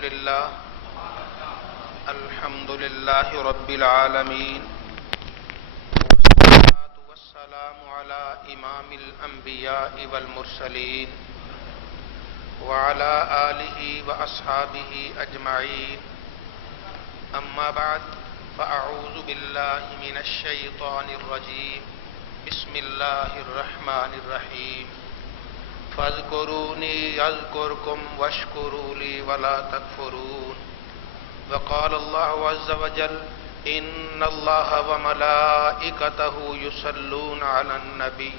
لله الحمد لله رب العالمين والصلاة والسلام على إمام الأنبياء والمرسلين وعلى آله وأصحابه أجمعين أما بعد فأعوذ بالله من الشيطان الرجيم بسم الله الرحمن الرحيم فاذكروني يذكركم واشكروا لي ولا تكفرون وقال الله عز وجل إن الله وملائكته يصلون على النبي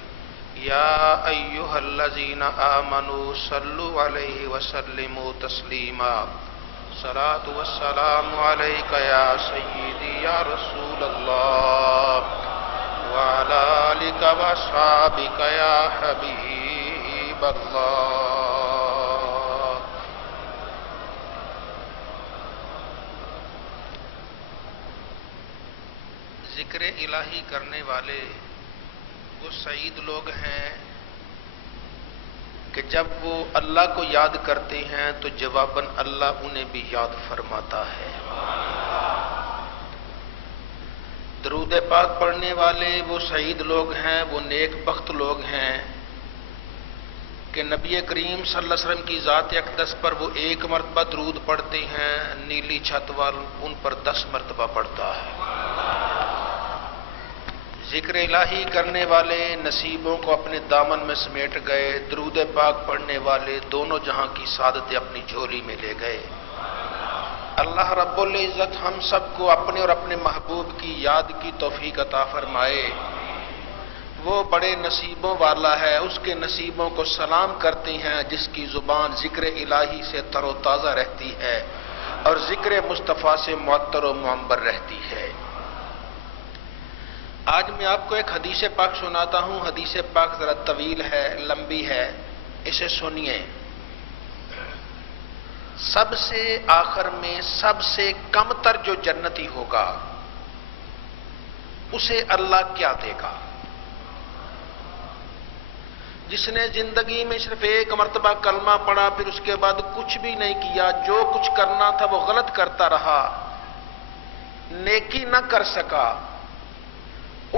يا أيها الذين آمنوا صلوا عليه وسلموا تسليما صلاة والسلام عليك يا سيدي يا رسول الله وعلى آلك وأصحابك يا حبيب الله. ذکر الہی کرنے والے وہ سعید لوگ ہیں کہ جب وہ اللہ کو یاد کرتے ہیں تو جواباً اللہ انہیں بھی یاد فرماتا ہے. درود پاک پڑھنے والے وہ سعید لوگ ہیں، وہ نیک بخت لوگ ہیں کہ نبی کریم صلی اللہ علیہ وسلم کی ذات اقدس پر وہ ایک مرتبہ درود پڑھتے ہیں، نیلی چھت والوں ان پر 10 مرتبہ پڑھتا ہے. ذکر الہی کرنے والے نصیبوں کو اپنے دامن میں سمیٹ گئے، درود پاک پڑھنے والے دونوں جہاں کی سعادتیں اپنی جھولی میں لے گئے. اللہ رب العزت ہم سب کو اپنے اور اپنے محبوب کی یاد کی توفیق عطا فرمائے. وہ بڑے نصیبوں والا ہے، اس کے نصیبوں کو سلام کرتے ہیں جس کی زبان ذکر الہی سے تر و تازہ رہتی ہے اور ذکر مصطفیٰ سے معطر و معمبر رہتی ہے. آج میں آپ کو ایک حدیث پاک سناتا ہوں. حدیث پاک ذرا طویل ہے، لمبی ہے، اسے سنیے. سب سے آخر میں سب سے کم تر جو جنتی ہوگا اسے اللہ کیا دے گا؟ جس نے زندگی میں صرف ایک مرتبہ کلمہ پڑھا پھر اس کے بعد کچھ بھی نہیں کیا، جو کچھ کرنا تھا وہ غلط کرتا رہا، نیکی نہ کر سکا،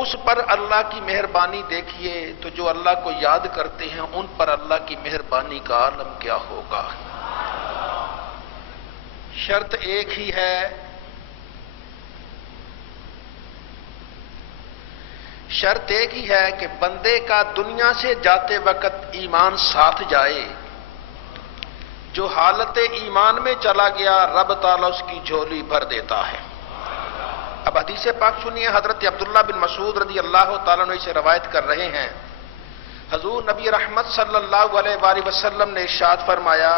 اس پر اللہ کی مہربانی دیکھیے تو جو اللہ کو یاد کرتے ہیں ان پر اللہ کی مہربانی کا عالم کیا ہوگا. شرط ایک ہی ہے، شرط ایک ہی ہے کہ بندے کا دنیا سے جاتے وقت ایمان ساتھ جائے. جو حالت ایمان میں چلا گیا رب تعالیٰ اس کی جھولی بھر دیتا ہے. اب حدیث پاک سنیے. حضرت عبداللہ بن مسعود رضی اللہ تعالیٰ عنہ سے روایت کر رہے ہیں، حضور نبی رحمت صلی اللہ علیہ وآلہ وسلم نے ارشاد فرمایا،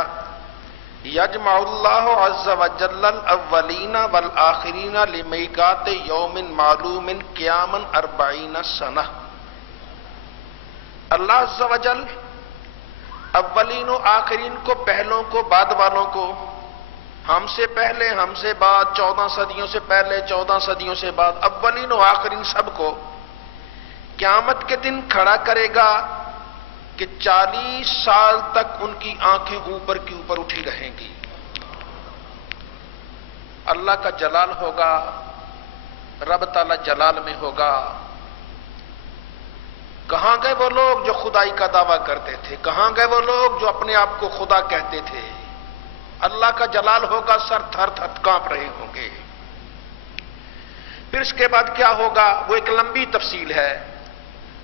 یجمع اللہ عز وجل الاولین والآخرین لمیقات یوم معلوم قیاما 40 سنہ. اللہ عز وجل اولین و آخرین کو، پہلوں کو، بعد والوں کو، ہم سے پہلے، ہم سے بعد، 14 صدیوں سے پہلے، 14 صدیوں سے بعد، اولین و آخرین سب کو قیامت کے دن کھڑا کرے گا کہ 40 سال تک ان کی آنکھیں اوپر کی اوپر اٹھی رہیں گی. اللہ کا جلال ہوگا، رب تعالی جلال میں ہوگا. کہاں گئے وہ لوگ جو خدائی کا دعویٰ کرتے تھے؟ کہاں گئے وہ لوگ جو اپنے آپ کو خدا کہتے تھے؟ اللہ کا جلال ہوگا، سر تھر تھر کانپ رہے ہوں گے. پھر اس کے بعد کیا ہوگا وہ ایک لمبی تفصیل ہے.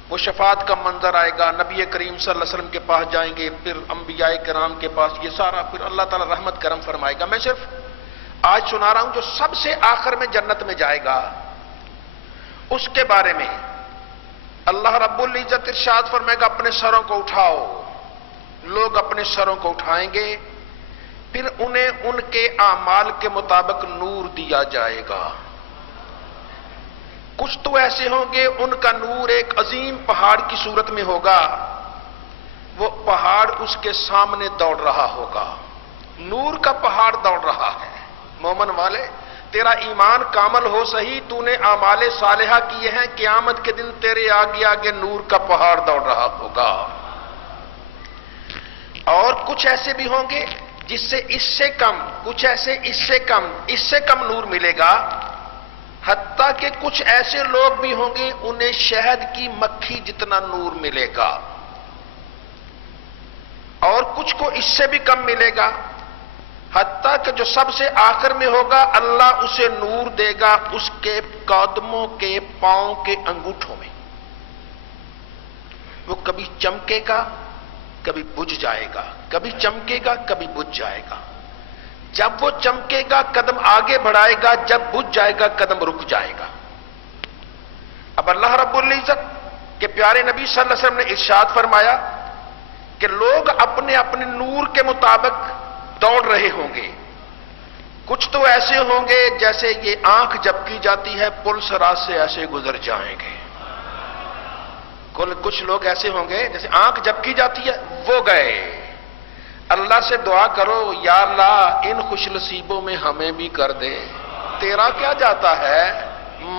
وہ شفاعت کا منظر آئے گا، نبی کریم صلی اللہ علیہ وسلم کے پاس جائیں گے، پھر انبیاء کرام کے پاس، یہ سارا پھر اللہ تعالی رحمت کرم فرمائے گا. میں صرف آج سنا رہا ہوں جو سب سے آخر میں جنت میں جائے گا اس کے بارے میں. اللہ رب العزت ارشاد فرمائے گا اپنے سروں کو اٹھاؤ. لوگ اپنے سروں کو اٹھائیں گے، پھر انہیں ان کے اعمال کے مطابق نور دیا جائے گا. کچھ تو ایسے ہوں گے ان کا نور ایک عظیم پہاڑ کی صورت میں ہوگا، وہ پہاڑ اس کے سامنے دوڑ رہا ہوگا. نور کا پہاڑ دوڑ رہا ہے. مومن والے، تیرا ایمان کامل ہو صحیح، تو نے اعمال صالحہ کیے ہیں، قیامت کے دن تیرے آگے آگے نور کا پہاڑ دوڑ رہا ہوگا. اور کچھ ایسے بھی ہوں گے جس سے اس سے کم، کچھ ایسے اس سے کم نور ملے گا، حتیٰ کہ کچھ ایسے لوگ بھی ہوں گے انہیں شہد کی مکھی جتنا نور ملے گا، اور کچھ کو اس سے بھی کم ملے گا، حتیٰ کہ جو سب سے آخر میں ہوگا اللہ اسے نور دے گا اس کے قدموں کے پاؤں کے انگوٹھوں میں، وہ کبھی چمکے گا کبھی بجھ جائے گا، کبھی چمکے گا کبھی بجھ جائے گا، جب وہ چمکے گا قدم آگے بڑھائے گا، جب بجھ جائے گا قدم رک جائے گا۔ اب اللہ رب العزت کے پیارے نبی صلی اللہ علیہ وسلم نے ارشاد فرمایا کہ لوگ اپنے اپنے نور کے مطابق دوڑ رہے ہوں گے، کچھ تو ایسے ہوں گے جیسے یہ آنکھ جب کی جاتی ہے پل سرات سے ایسے گزر جائیں گے، کچھ لوگ ایسے ہوں گے جیسے آنکھ جب کی جاتی ہے وہ گئے۔ اللہ سے دعا کرو یا اللہ ان خوش نصیبوں میں ہمیں بھی کر دے، تیرا کیا جاتا ہے؟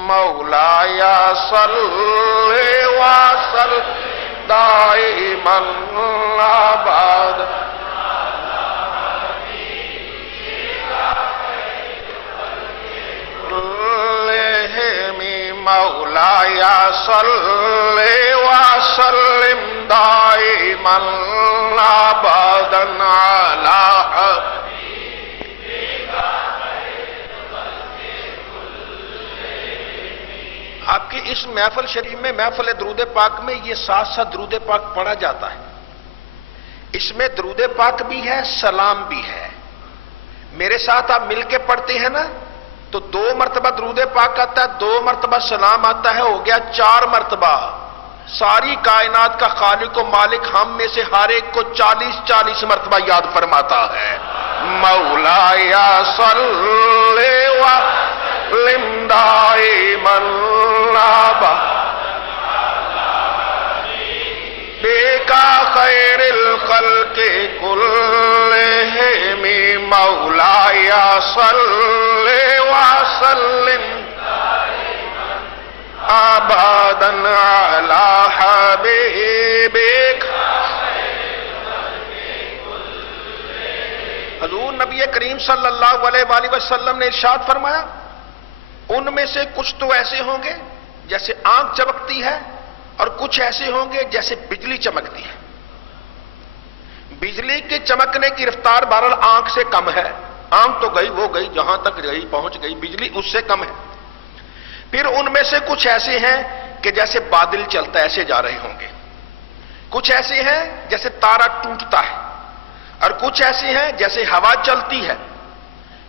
مولا یا صلی وسلم دائما ابدا مولا یا صلی وسلم دائما ابدا علی آپ کی اس محفل شریف میں، محفل درود پاک میں یہ ساتھ ساتھ درود پاک پڑھا جاتا ہے، اس میں درود پاک بھی ہے سلام بھی ہے۔ میرے ساتھ آپ مل کے پڑھتے ہیں نا تو 2 مرتبہ درود پاک آتا ہے، 2 مرتبہ سلام آتا ہے، ہو گیا 4 مرتبہ۔ ساری کائنات کا خالق و مالک ہم میں سے ہر ایک کو 40 مرتبہ یاد فرماتا ہے۔ مولا یا صلی وسلم دائما ابدا بیکا خیر الخلق کلہم مولا یا صلی وسلم ابدا علی حبیبک۔ حضور نبی کریم صلی اللہ علیہ وآلہ وسلم نے ارشاد فرمایا ان میں سے کچھ تو ایسے ہوں گے جیسے آنکھ چمکتی ہے، اور کچھ ایسے ہوں گے جیسے بجلی چمکتی ہے۔ بجلی کے چمکنے کی رفتار بہرحال آنکھ سے کم ہے، آنکھ تو گئی وہ گئی جہاں تک گئی پہنچ گئی، بجلی اس سے کم ہے۔ پھر ان میں سے کچھ ایسے ہیں کہ جیسے بادل چلتا ہے ایسے جا رہے ہوں گے، کچھ ایسے ہیں جیسے تارا ٹوٹتا ہے، اور کچھ ایسے ہیں جیسے ہوا چلتی ہے،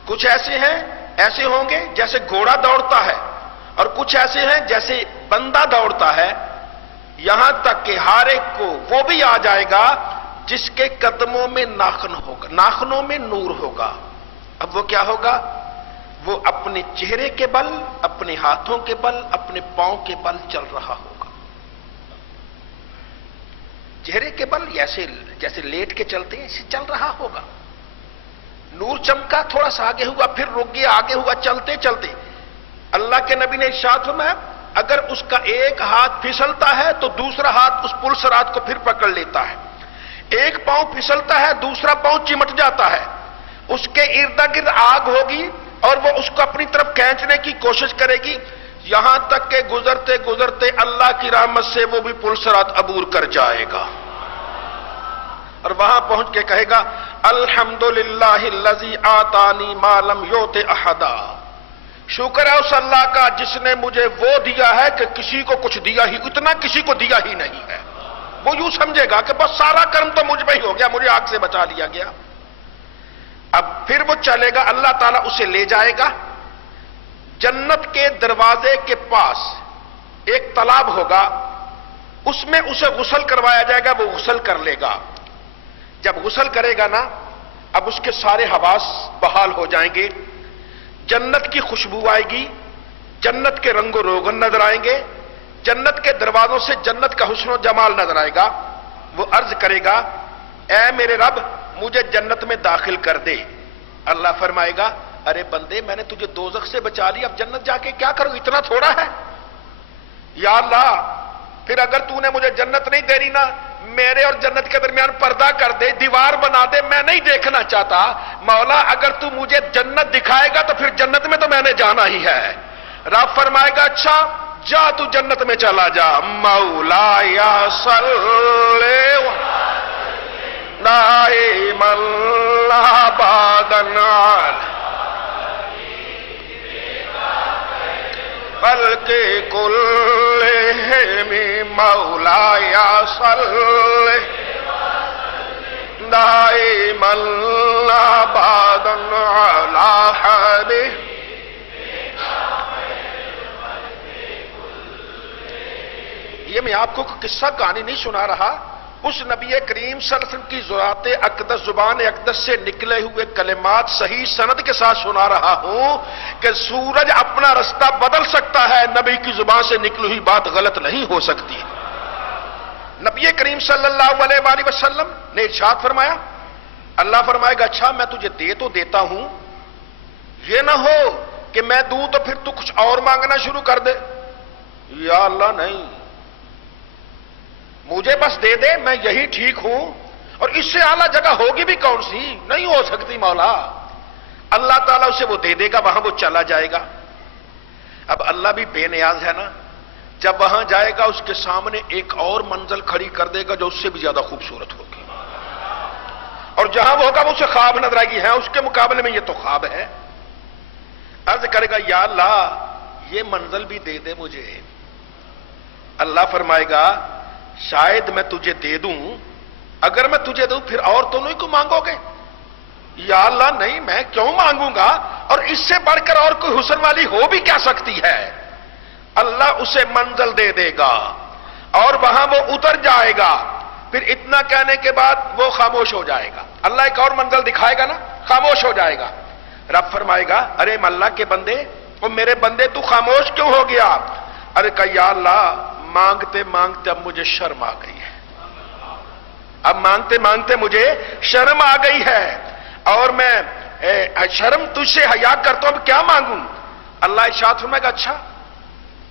کچھ ایسے ہیں ایسے ہوں گے جیسے گھوڑا دوڑتا ہے، اور کچھ ایسے ہیں جیسے بندہ دوڑتا ہے، یہاں تک کہ ہر ایک کو وہ بھی آ جائے گا جس کے قدموں میں ناخن ہوگا، ناخنوں میں نور ہوگا۔ اب وہ کیا ہوگا؟ وہ اپنے چہرے کے بل، اپنے ہاتھوں کے بل، اپنے پاؤں کے بل چل رہا ہوگا۔ چہرے کے بل جیسے لیٹ کے چلتے ہیں اسے چل رہا ہوگا۔ نور چمکا، تھوڑا سا آگے ہوا، پھر رک گیا، آگے ہوا، چلتے چلتے اللہ کے نبی نے ارشاد فرمایا اگر اس کا ایک ہاتھ پھسلتا ہے تو دوسرا ہاتھ اس پل صراط کو پھر پکڑ لیتا ہے، ایک پاؤں پھسلتا ہے دوسرا پاؤں چمٹ جاتا ہے، اس کے ارد گرد آگ ہوگی اور وہ اس کو اپنی طرف کھینچنے کی کوشش کرے گی، یہاں تک کہ گزرتے گزرتے اللہ کی رحمت سے وہ بھی پل صراط عبور کر جائے گا، اور وہاں پہنچ کے کہے گا الحمدللہ الذی آتانی ما لم یؤت احدا، شکر ہے اس اللہ کا جس نے مجھے وہ دیا ہے کہ کسی کو کچھ دیا ہی، اتنا کسی کو دیا ہی نہیں ہے۔ وہ یوں سمجھے گا کہ بس سارا کرم تو مجھ پہ ہی ہو گیا، مجھے آگ سے بچا لیا گیا۔ اب پھر وہ چلے گا، اللہ تعالیٰ اسے لے جائے گا جنت کے دروازے کے پاس ایک تالاب ہوگا، اس میں اسے غسل کروایا جائے گا، وہ غسل کر لے گا۔ جب غسل کرے گا نا اب اس کے سارے حواس بحال ہو جائیں گے، جنت کی خوشبو آئے گی، جنت کے رنگ و روغن نظر آئیں گے، جنت کے دروازوں سے جنت کا حسن و جمال نظر آئے گا۔ وہ عرض کرے گا اے میرے رب مجھے جنت میں داخل کر دے۔ اللہ فرمائے گا ارے بندے میں نے تجھے دوزخ سے بچا لیا، اب جنت جا کے کیا کروں، اتنا تھوڑا ہے۔ یا اللہ پھر اگر تو نے مجھے جنت نہیں دینی نا میرے اور جنت کے درمیان پردہ کر دے، دیوار بنا دے، میں نہیں دیکھنا چاہتا۔ مولا اگر تو مجھے جنت دکھائے گا تو پھر جنت میں تو میں نے جانا ہی ہے۔ رب فرمائے گا اچھا جا تو جنت میں چلا جا۔ مولا یا صلی دائما ابدا خلق کلہم مولا یا صلی دائما ابدا علی حبیب۔ یہ میں آپ کو قصہ کہانی نہیں سنا رہا، اس نبی کریم صلی اللہ علیہ وسلم کی ذات اقدس زبان اقدس سے نکلے ہوئے کلمات صحیح سند کے ساتھ سنا رہا ہوں کہ سورج اپنا رستہ بدل سکتا ہے، نبی کی زبان سے نکلی ہوئی بات غلط نہیں ہو سکتی۔ نبی کریم صلی اللہ علیہ وآلہ وسلم نے ارشاد فرمایا، اللہ فرمائے گا اچھا میں تجھے دے تو دیتا ہوں، یہ نہ ہو کہ میں دوں تو پھر تو کچھ اور مانگنا شروع کر دے۔ یا اللہ نہیں، مجھے بس دے دے، میں یہی ٹھیک ہوں، اور اس سے اعلیٰ جگہ ہوگی بھی کون سی؟ نہیں ہو سکتی مولا۔ اللہ تعالیٰ اسے وہ دے دے گا، وہاں وہ چلا جائے گا۔ اب اللہ بھی بے نیاز ہے نا، جب وہاں جائے گا اس کے سامنے ایک اور منزل کھڑی کر دے گا جو اس سے بھی زیادہ خوبصورت ہوگی، اور جہاں وہ ہوگا وہ اسے خواب نظر آئے گی، ہے اس کے مقابلے میں یہ تو خواب ہے۔ عرض کرے گا یا اللہ یہ منزل بھی دے دے مجھے۔ اللہ فرمائے گا شاید میں تجھے دے دوں، اگر میں تجھے دوں پھر اور تو نہیں کو مانگو گے؟ یا اللہ نہیں، میں کیوں مانگوں گا، اور اس سے بڑھ کر اور کوئی حسن والی ہو بھی کیا سکتی ہے؟ اللہ اسے منزل دے دے گا اور وہاں وہ اتر جائے گا، پھر اتنا کہنے کے بعد وہ خاموش ہو جائے گا۔ اللہ ایک اور منزل دکھائے گا نا، خاموش ہو جائے گا۔ رب فرمائے گا ارے اللہ کے بندے، اور میرے بندے تو خاموش کیوں ہو گیا؟ ارے کہ یا اللہ مانگتے مانگتے اب مجھے شرم آ گئی ہے، اب مانگتے مانگتے مجھے شرم آ گئی ہے، اور میں شرم تجھ سے حیا کرتا ہوں، اب کیا مانگوں؟ اللہ ارشاد فرمائے گا اچھا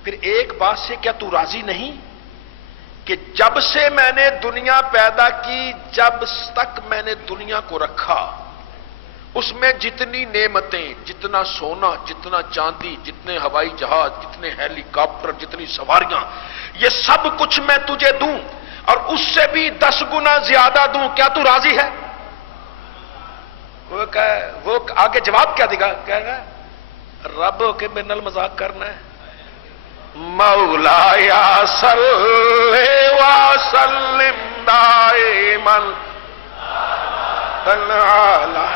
پھر ایک بات سے کیا تو راضی نہیں کہ جب سے میں نے دنیا پیدا کی، جب تک میں نے دنیا کو رکھا، اس میں جتنی نعمتیں، جتنا سونا، جتنا چاندی، جتنے ہوائی جہاز، جتنے ہیلی کاپٹر، جتنی سواریاں، یہ سب کچھ میں تجھے دوں اور اس سے بھی 10 گنا زیادہ دوں، کیا تو راضی ہے؟ وہ آگے جواب کیا دے گا؟ کہے گا رب کے میرے نال مذاق کرنا ہے، مولا یا صلی وسلم دائما علی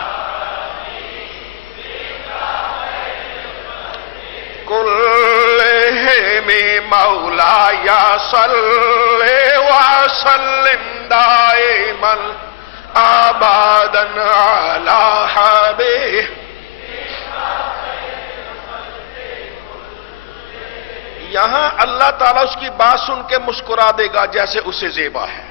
کلہم مولا یا صلی وسلم دائما ابدا علی حبیب۔ یہاں اللہ تعالیٰ اس کی بات سن کے مسکرا دے گا جیسے اسے زیبا ہے،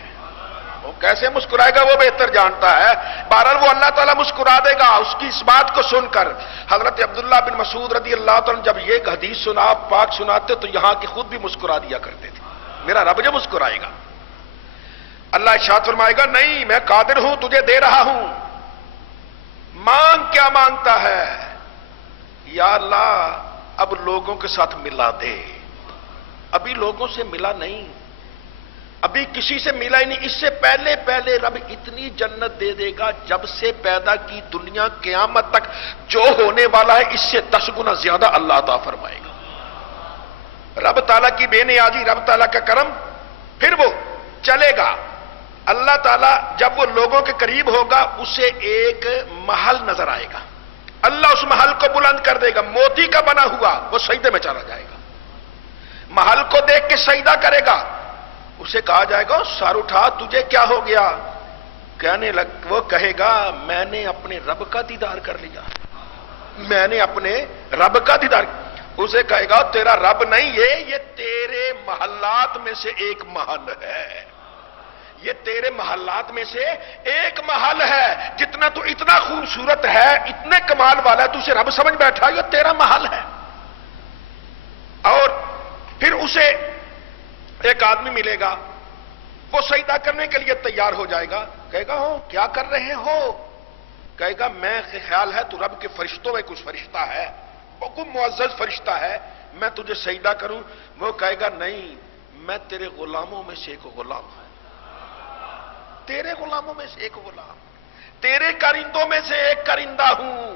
وہ کیسے مسکرائے گا وہ بہتر جانتا ہے، بہرحال وہ اللہ تعالیٰ مسکرا دے گا اس کی اس بات کو سن کر۔ حضرت عبداللہ بن مسعود رضی اللہ تعالیٰ جب یہ حدیث سنا پاک سناتے تو یہاں کے خود بھی مسکرا دیا کرتے تھے، میرا رب جو مسکرائے گا۔ اللہ ارشاد فرمائے گا نہیں میں قادر ہوں، تجھے دے رہا ہوں، مانگ کیا مانگتا ہے؟ یا اللہ اب لوگوں کے ساتھ ملا دے، ابھی لوگوں سے ملا نہیں، ابھی کسی سے ملا ہی نہیں، اس سے پہلے رب اتنی جنت دے دے گا جب سے پیدا کی دنیا قیامت تک جو ہونے والا ہے اس سے 10 گنا زیادہ اللہ عطا فرمائے گا۔ رب تعالیٰ کی بے نیازی، رب تعالیٰ کا کرم، پھر وہ چلے گا۔ اللہ تعالیٰ جب وہ لوگوں کے قریب ہوگا اسے ایک محل نظر آئے گا، اللہ اس محل کو بلند کر دے گا، موتی کا بنا ہوا، وہ سجدے میں چلا جائے گا، محل کو دیکھ کے سجدہ کرے گا، اسے کہا جائے گا سر اٹھا تجھے کیا ہو گیا؟ وہ کہے گا میں نے اپنے رب کا دیدار کر لیا، میں نے اپنے رب کا دیدار۔ اسے کہے گا تیرا رب نہیں یہ تیرے محلات میں سے ایک محل ہے، یہ تیرے محلات میں سے ایک محل ہے، جتنا تو اتنا خوبصورت ہے، اتنے کمال والا ہے، تو اسے رب سمجھ بیٹھا یہ تیرا محل ہے۔ اور پھر اسے ایک آدمی ملے گا وہ سجدہ کرنے کے لیے تیار ہو جائے گا، کہے گا ہو کیا کر رہے ہو؟ کہے گا میں خیال ہے تو رب کے فرشتوں میں کچھ فرشتہ ہے، وہ کوئی معزز فرشتہ ہے، میں تجھے سجدہ کروں؟ وہ کہے گا نہیں، میں تیرے غلاموں میں سے ایک غلام ہوں، تیرے غلاموں میں سے ایک غلام، تیرے کرندوں میں سے ایک کرندہ ہوں،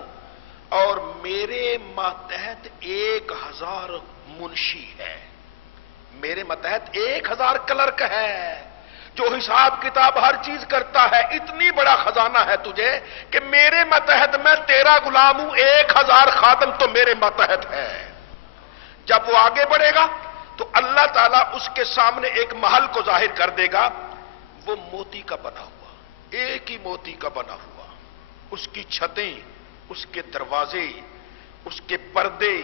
اور میرے ماتحت 1000 منشی ہے، میرے ماتحت 1000 کلرک ہے جو حساب کتاب ہر چیز کرتا ہے۔ اتنی بڑا خزانہ ہے تجھے کہ میرے ماتحت میں تیرا غلام ہوں، 1000 خادم تو میرے ماتحت ہے۔ جب وہ آگے بڑھے گا تو اللہ تعالیٰ اس کے سامنے ایک محل کو ظاہر کر دے گا، وہ موتی کا بنا ہوا، ایک ہی موتی کا بنا ہوا، اس کی چھتیں، اس کے دروازے، اس کے پردے،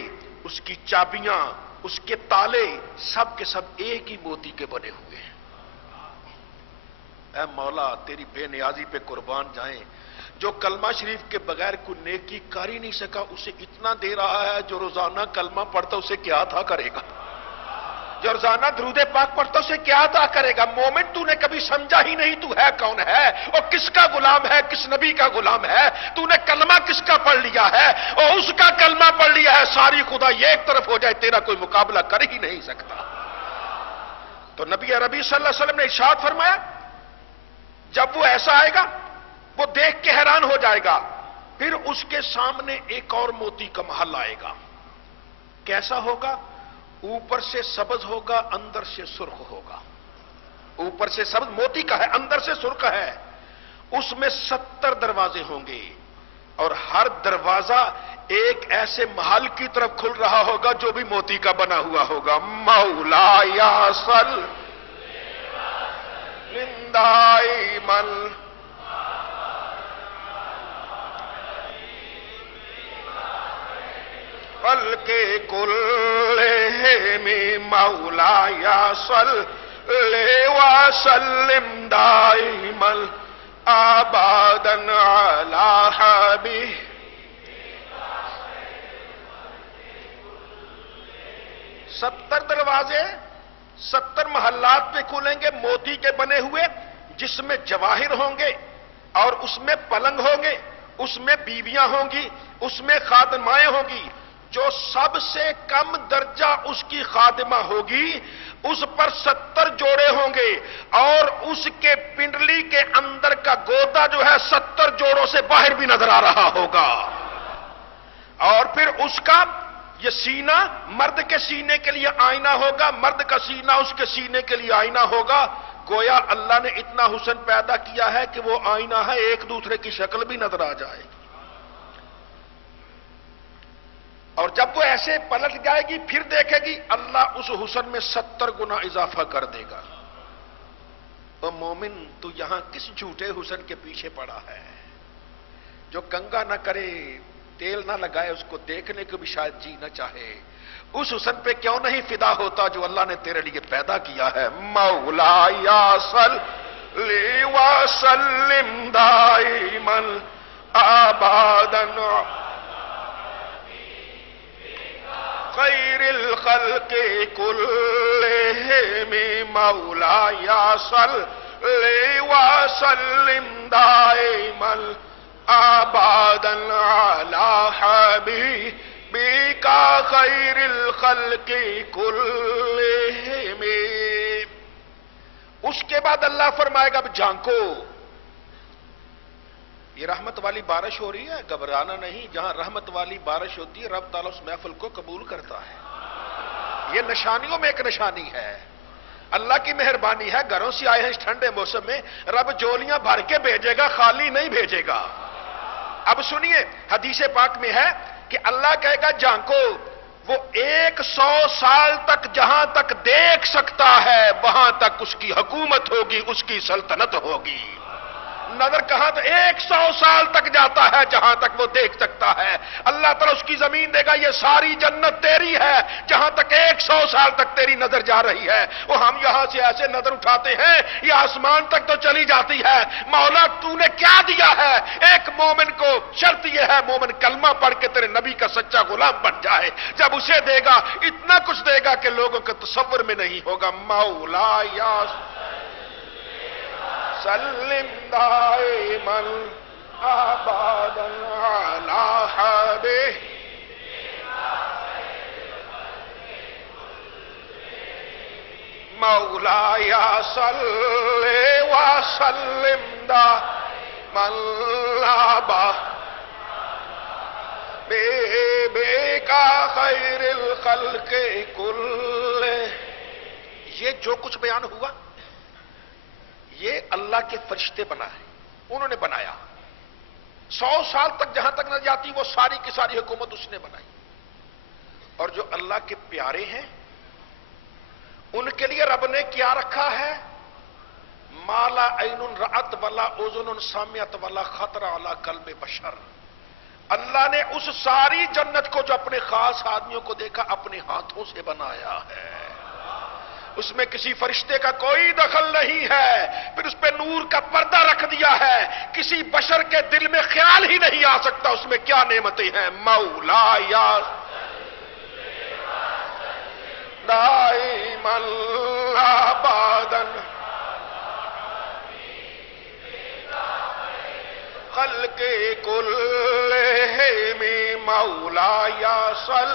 اس کی چابیاں، اس کے تالے، سب کے سب ایک ہی موتی کے بنے ہوئے ہیں۔ اے مولا تیری بے نیازی پہ قربان جائیں، جو کلمہ شریف کے بغیر کوئی نیکی کر ہی نہیں سکا اسے اتنا دے رہا ہے، جو روزانہ کلمہ پڑھتا اسے کیا عطا کرے گا؟ جو روزانہ درود پاک پڑھتا اسے کیا عطا کرے گا؟ مومن تو نے کبھی سمجھا ہی نہیں تو ہے کون ہے، اور کس کا غلام ہے، کس نبی کا غلام ہے؟ تو نے کلمہ کس کا پڑھ لیا ہے، اور اس کا کلمہ پڑھ لیا ہے، ساری خدا یہ ایک طرف ہو جائے تیرا کوئی مقابلہ کر ہی نہیں سکتا۔ تو نبی عربی صلی اللہ علیہ وسلم نے ارشاد فرمایا جب وہ ایسا آئے گا وہ دیکھ کے حیران ہو جائے گا، پھر اس کے سامنے ایک اور موتی کا محل آئے گا، کیسا ہوگا؟ اوپر سے سبز ہوگا، اندر سے سرخ ہوگا، اوپر سے سبز موتی کا ہے، اندر سے سرخ ہے، اس میں 70 دروازے ہوں گے، اور ہر دروازہ ایک ایسے محل کی طرف کھل رہا ہوگا جو بھی موتی کا بنا ہوا ہوگا۔ مولا یا صل دائما خلق کلہم مولا یا صلی وسلم دائما ابدا علی حبیب۔ 70 دروازے 70 محلات پہ کھلیں گے موتی کے بنے ہوئے، جس میں جواہر ہوں گے، اور اس میں پلنگ ہوں گے، اس میں بیویاں ہوں گی، اس میں خادمائیں ہوں گی۔ جو سب سے کم درجہ اس کی خادمہ ہوگی اس پر 70 جوڑے ہوں گے، اور اس کے پنڈلی کے اندر کا گودا جو ہے 70 جوڑوں سے باہر بھی نظر آ رہا ہوگا۔ اور پھر اس کا یہ سینہ مرد کے سینے کے لیے آئینہ ہوگا، مرد کا سینہ اس کے سینے کے لیے آئینہ ہوگا۔ گویا اللہ نے اتنا حسن پیدا کیا ہے کہ وہ آئینہ ہے، ایک دوسرے کی شکل بھی نظر آ جائے گی۔ اور جب وہ ایسے پلٹ جائے گی پھر دیکھے گی، اللہ اس حسن میں 70 گنا اضافہ کر دے گا۔ تو مومن تو یہاں کس جھوٹے حسن کے پیچھے پڑا ہے؟ جو کنگا نہ کرے، تیل نہ لگائے، اس کو دیکھنے کو بھی شاید جی نہ چاہے، اس حسن پہ کیوں نہیں فدا ہوتا جو اللہ نے تیرے لیے پیدا کیا ہے؟ مولا یا صلی وسلم دائما ابدا خیر الخلق کلہم مولا یا صلی وسلم دائما ابدا علی حبیبک خیر الخلق کلہم۔ اس کے بعد اللہ فرمائے گا اب جھانکو، یہ رحمت والی بارش ہو رہی ہے، گھبرانا نہیں، جہاں رحمت والی بارش ہوتی ہے رب تعالیٰ اس محفل کو قبول کرتا ہے۔ یہ نشانیوں میں ایک نشانی ہے، اللہ کی مہربانی ہے، گھروں سے آئے ہیں اس ٹھنڈے موسم میں، رب جولیاں بھر کے بھیجے گا، خالی نہیں بھیجے گا۔ اب سنیے حدیث پاک میں ہے کہ اللہ کہے گا جھانکو، وہ 100 سال تک جہاں تک دیکھ سکتا ہے وہاں تک اس کی حکومت ہوگی، اس کی سلطنت ہوگی۔ نظر کہاں تو 100 سال تک جاتا ہے جہاں تک وہ دیکھ سکتا ہے۔ اللہ تعالیٰ اس کی زمین دے گا، یہ ساری جنت تیری ہے، جہاں تک 100 سال تک تیری نظر جا رہی ہے۔ وہ ہم یہاں سے ایسے نظر اٹھاتے ہیں یہ آسمان تک تو چلی جاتی ہے۔ مولا تو نے کیا دیا ہے؟ ایک مومن کو شرط یہ ہے مومن کلمہ پڑھ کے تیرے نبی کا سچا غلام بن جائے، جب اسے دے گا اتنا کچھ دے گا کہ لوگوں کے تصور میں نہیں ہوگا۔ مولا یا سلم دائما ابدا علی حبیب مولاي صل وسلم دائما بك خير الخلق كل. یہ جو کچھ بیان ہوا یہ اللہ کے فرشتے بنائے، انہوں نے بنایا. 100 سال تک جہاں تک نہ جاتی وہ ساری کی ساری حکومت اس نے بنائی. اور جو اللہ کے پیارے ہیں ان کے لیے رب نے کیا رکھا ہے؟ مالا عین رأت ولا اذن سمعت ولا خطر علی قلب بشر. اللہ نے اس ساری جنت کو جو اپنے خاص آدمیوں کو دیکھا اپنے ہاتھوں سے بنایا ہے. اس میں کسی فرشتے کا کوئی دخل نہیں ہے. پھر اس پہ نور کا پردہ رکھ دیا ہے، کسی بشر کے دل میں خیال ہی نہیں آ سکتا اس میں کیا نعمتیں ہیں. مولا یا دائما ابدا خلق كلهم مولاي صل.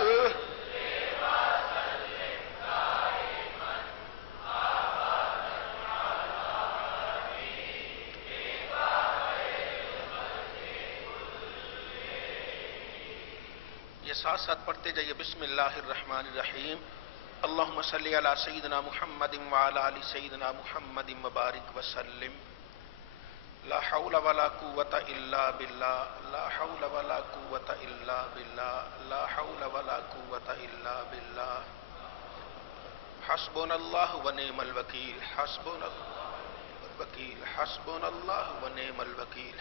یہ ساتھ ساتھ پڑھتے جائیے. بسم اللہ الرحمن الرحیم. اللہم صلی علی سیدنا محمد وعلی آل سیدنا محمد وبارک وسلم. لا حول ولا قوة الا باللہ لا حول ولا قوة الا باللہ لا حول ولا قوة الا باللہ. حسبنا اللہ ونعم الوکیل حسبنا الوکیل حسبنا اللہ ونعم الوکیل.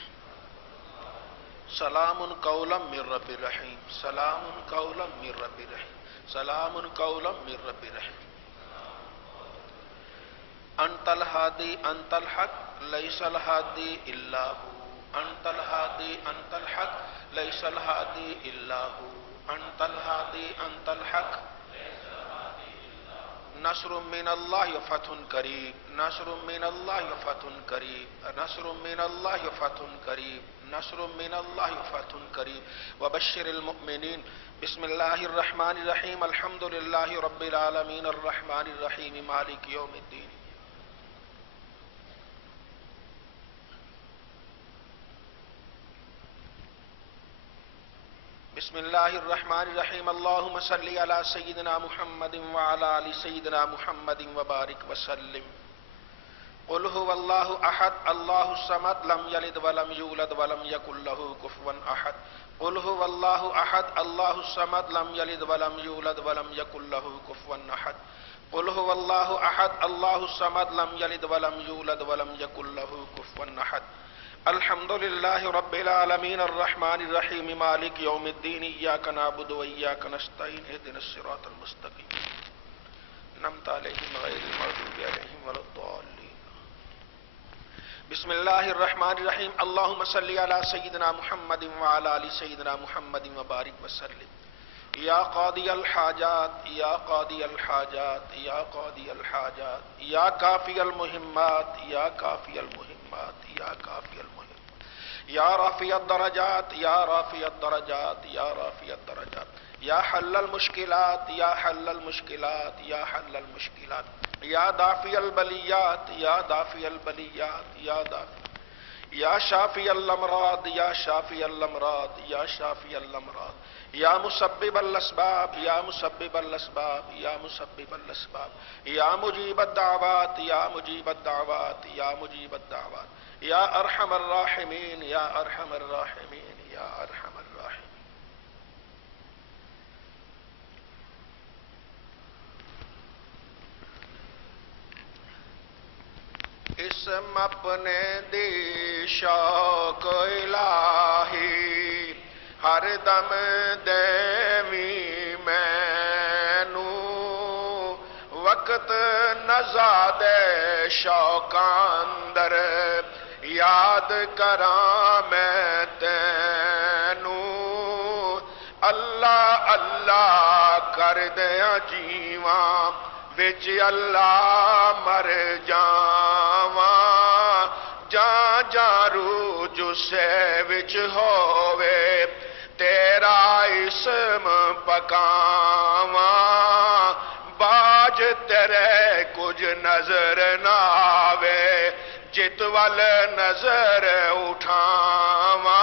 سلام قولا من رب الرحیم سلام قولا من رب الرحیم سلام قولا من رب الرحیم. انت الہادی انت الحق لیس الہادی الا ہو انت الہادی انت الحق لیس الہادی الا ہو انت الہادی انت الحق. نصر من اللہ فتح قریب نصر من اللہ فتح قریب نصر من اللہ فتح قریب نصر من اللہ فتح قریب وبشر المؤمنین. بسم اللہ الرحمن الرحیم. الحمد للہ رب العالمین الرحمن الرحیم مالک یوم الدین. بسم اللہ الرحمن الرحیم. اللہم صلی علی سیدنا محمد وعلی آل سیدنا محمد وبارک وسلم. قل هو اللہ احد اللہ الصمد لم یلد ولم یولد ولم یکن له کفوا احد. قل هو اللہ احد اللہ الصمد لم یلد ولم یولد ولم یکن له کفوا احد. قل هو اللہ احد اللہ الصمد لم یلد ولم یولد ولم یکن له کفوا احد. الحمد للہ رب العالمین الرحمن الرحیم مالک یوم الدین. ایاک نعبد و ایاک نستعین اہدنا الصراط المستقیم انعمت علیہم غیر المغضوب علیہم ولا الضالین. بسم اللہ الرحمن الرحیم. اللہم صلی علی سیدنا محمد وعلی آل سیدنا محمد وبارک وسلم. یا قاضی الحاجات یا قاضی الحاجات یا قاضی الحاجات یا کافی المہمات یا کافی المہمات یا کافی المہمات یا رافع الدرجات یا رافع الدرجات یا رافع الدرجات یا حل المشکلات یا حل المشکلات یا حل المشکلات یا دافع البلیات یا دافع البلیات یا دافع یا شافی الامراض یا شافی الامراض یا شافی الامراض یا مسبب الاسباب یا مسبب الاسباب یا مسبب الاسباب یا مجیب الدعوات یا مجیب الدعوات یا مجیب الدعوات یا ارحم الراحمین یا ارحم الراحمین یا ارحم الراحمین. اسم اپنے دی شوق الہی ہر دم دیوی مینو وقت نزاد شوق اندر یاد کراں میں تینو اللہ اللہ کر دیا جیواں وچ اللہ مر جاواں جارو جسے وچ ہووے تیرا اسم پکاواں باج تیرے کچھ نظر نہ آوے جت ول نظر اٹھاواں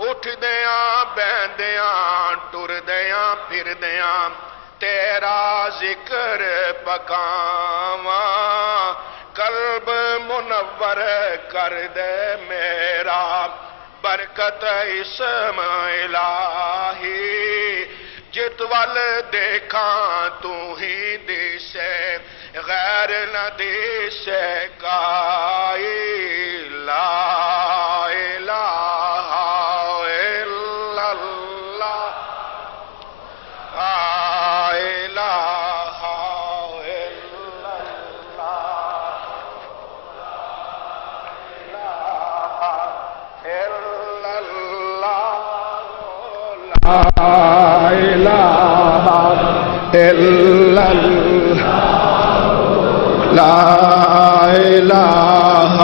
اٹھدیاں بہندیاں ٹردیاں پھردیاں تیرا ذکر پکاواں قلب منور کر دے میرا برکت اسم الہی جت ول دیکھاں تو ہی دسے غیر نہ دسے کائی لا الہ الا اللہ لا الہ الا اللہ لا الہ الا اللہ لا الہ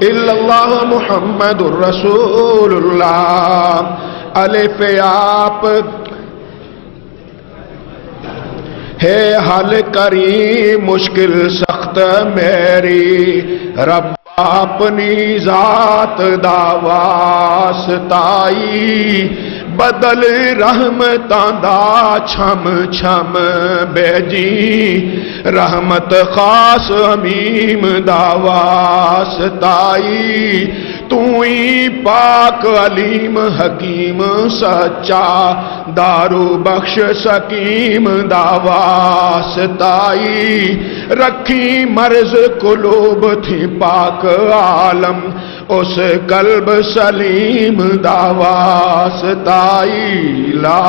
الا اللہ محمد الرسول اللہ الف آپ ہے حل کری مشکل سخت میری رب اپنی ذات دا واسطائی بدل رحمتاں دا چھم چھم بیجی رحمت خاص امیم دا واسطائی تو ہی پاک علیم حکیم سچا دارو بخش سکیم دا واسطائی رکھی مرض قلوب تھی پاک عالم اس قلب سلیم دا واسطائی لا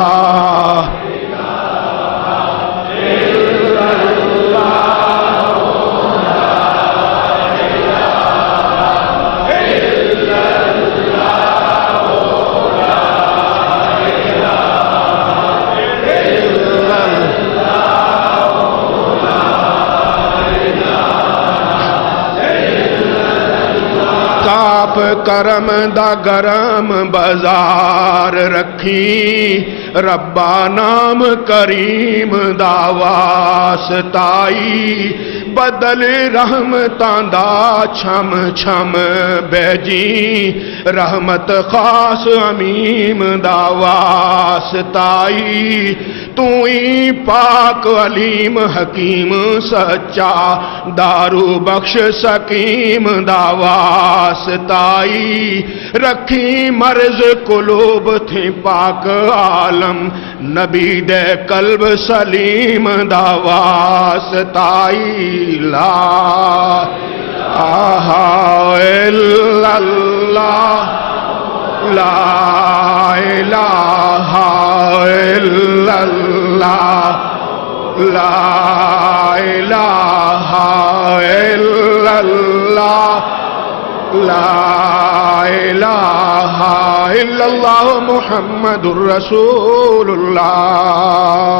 کرم دا گرم بازار رکھی ربا نام کریم دا واسطائی بدل رحمتاں دا چھم چھم بیجی رحمت خاص امیم دا واسطائی تو ہی پاک علیم حکیم سچا دارو بخش سکیم دا واسطائی رکھی مرض قلوب تھی پاک عالم نبی دے قلب سلیم دا واسطائی لا الہ الا اللہ لا الہ الا اللہ لا الہ الا اللہ لا الہ الا اللہ محمد الرسول اللہ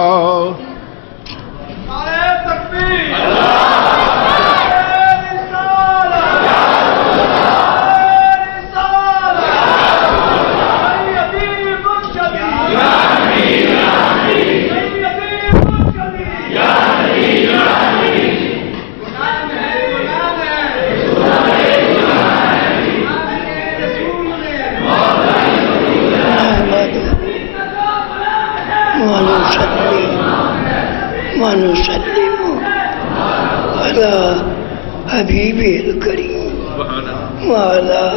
ونسلم على حبيبه الكريم وعلى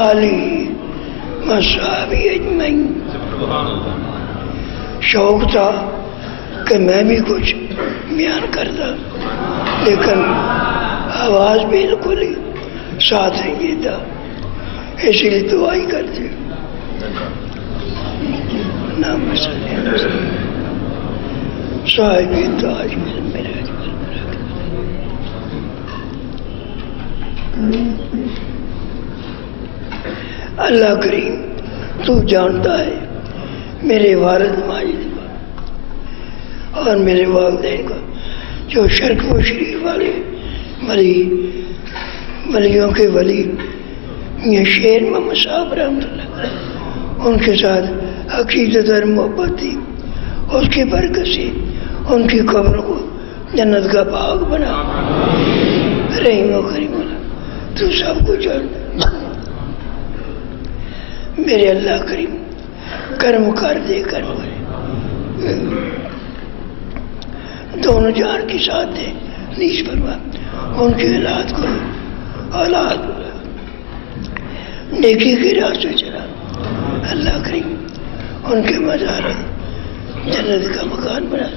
آله وصحبه اجمعین. شوق تھا کہ میں بھی کچھ بیان کرتا لیکن آواز بالکل ہی ساتھ نہیں دیتا اسی لیے دعائی کرتے نام صاحب تاج میرے اللہ کریم تو جانتا ہے میرے والد ماجد کو اور میرے والدین کو جو شرک و شریف والے میری ولیوں کے ولی یہ شیر محمد صاحب رحمۃ اللہ، ان کے ساتھ عقیدت اور محبت تھی، اس کی برکت سے ان کی قبر کو جنت کا باغ بنا۔ رحیم و کریم اللہ تو سب کو جان، میرے اللہ کریم کرم کر دے، کرم کرے، دونوں جان کے ساتھ دے، نیچ فرما ان کے اولاد نیکی کی راہ سے چلا، اللہ کریم ان کے مزار جنت کا مکان بنا۔